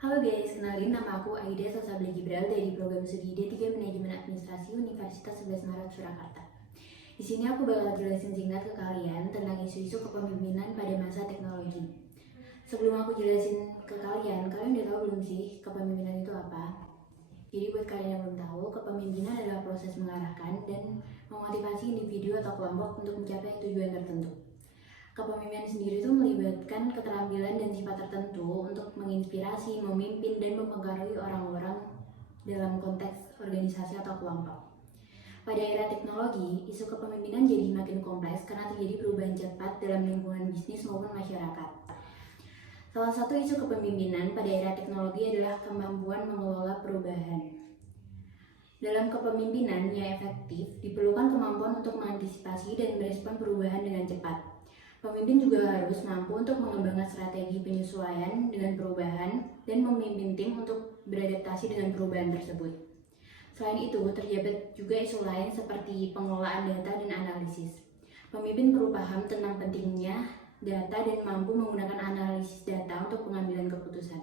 Halo guys, kenalin nama aku Aida Salsabila Gibral dari program studi D3 Manajemen Administrasi Universitas 11 Maret Surakarta. Di sini aku bakal jelasin singkat ke kalian tentang isu-isu kepemimpinan pada masa teknologi. Sebelum aku jelasin ke kalian udah tahu belum sih kepemimpinan itu apa? Jadi buat kalian yang belum tahu, kepemimpinan adalah proses mengarahkan dan memotivasi individu atau kelompok untuk mencapai tujuan tertentu. Kepemimpinan sendiri itu melibatkan keterampilan dan sifat tertentu untuk menginspirasi, memimpin, dan mempengaruhi orang-orang dalam konteks organisasi atau kelompok. Pada era teknologi, isu kepemimpinan jadi makin kompleks karena terjadi perubahan cepat dalam lingkungan bisnis maupun masyarakat. Salah satu isu kepemimpinan pada era teknologi adalah kemampuan mengelola perubahan. Dalam kepemimpinan yang efektif, diperlukan kemampuan untuk mengantisipasi dan merespon perubahan dengan cepat. Pemimpin juga harus mampu untuk mengembangkan strategi penyesuaian dengan perubahan dan memimpin tim untuk beradaptasi dengan perubahan tersebut. Selain itu, terdapat juga isu lain seperti pengelolaan data dan analisis. Pemimpin perlu paham tentang pentingnya data dan mampu menggunakan analisis data untuk pengambilan keputusan.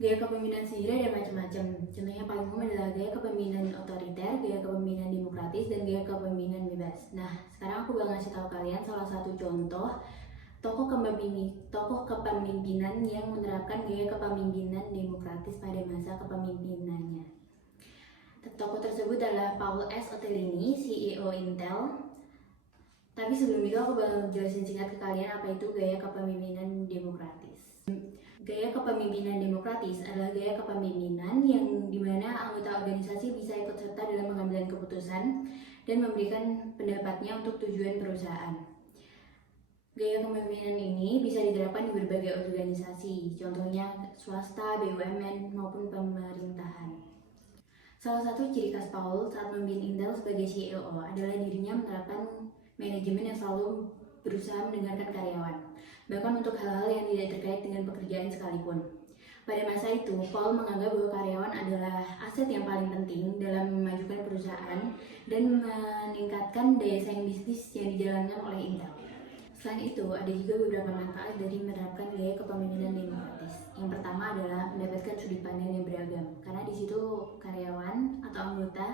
Gaya kepemimpinan sendiri ada macam-macam. Contohnya paling umum adalah gaya kepemimpinan otoriter, gaya kepemimpinan demokratis, dan gaya kepemimpinan bebas. Nah, sekarang aku bakal ngasih tahu kalian salah satu contoh tokoh kepemimpinan yang menerapkan gaya kepemimpinan demokratis pada masa kepemimpinannya. Tokoh tersebut adalah Paul S. Otellini, CEO Intel. Tapi sebelum itu aku bakal jelasin singkat ke kalian apa itu gaya kepemimpinan demokratis. Gaya kepemimpinan demokratis adalah gaya kepemimpinan yang dimana anggota organisasi bisa ikut serta dalam pengambilan keputusan dan memberikan pendapatnya untuk tujuan perusahaan. Gaya kepemimpinan ini bisa diterapkan di berbagai organisasi, contohnya swasta, BUMN, maupun pemerintahan. Salah satu ciri khas Paul saat memimpin Intel sebagai CEO adalah dirinya menerapkan manajemen yang selalu berusaha mendengarkan karyawan, bahkan untuk hal-hal yang tidak terkait dengan pekerjaan sekalipun. Pada masa itu, Paul menganggap bahwa karyawan adalah aset yang paling penting dalam memajukan perusahaan dan meningkatkan daya saing bisnis yang dijalankan oleh Intel. Selain itu, ada juga beberapa manfaat dari menerapkan gaya kepemimpinan demokratis. Yang pertama adalah mendapatkan sudut pandang yang beragam, karena di situ karyawan atau anggota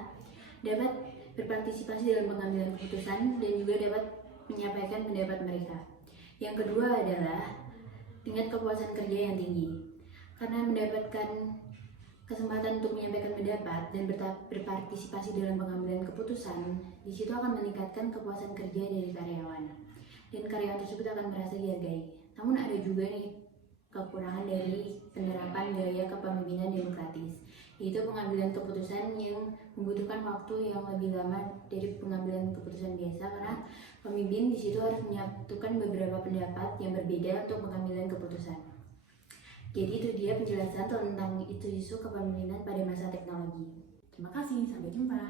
dapat berpartisipasi dalam pengambilan keputusan dan juga dapat menyampaikan pendapat mereka. Yang kedua adalah tingkat kepuasan kerja yang tinggi. Karena mendapatkan kesempatan untuk menyampaikan pendapat dan berpartisipasi dalam pengambilan keputusan, di situ akan meningkatkan kepuasan kerja dari karyawan. Dan karyawan tersebut akan merasa dihargai. Namun ada juga nih kekurangan dari penerapan gaya kepemimpinan demokratis, yaitu pengambilan keputusan yang membutuhkan waktu yang lebih lama dari pengambilan keputusan biasa karena pemimpin di situ harus menyatukan beberapa pendapat yang berbeda untuk pengambilan keputusan. Jadi itu dia penjelasan tentang isu-isu kepemimpinan pada masa teknologi. Terima kasih, sampai jumpa.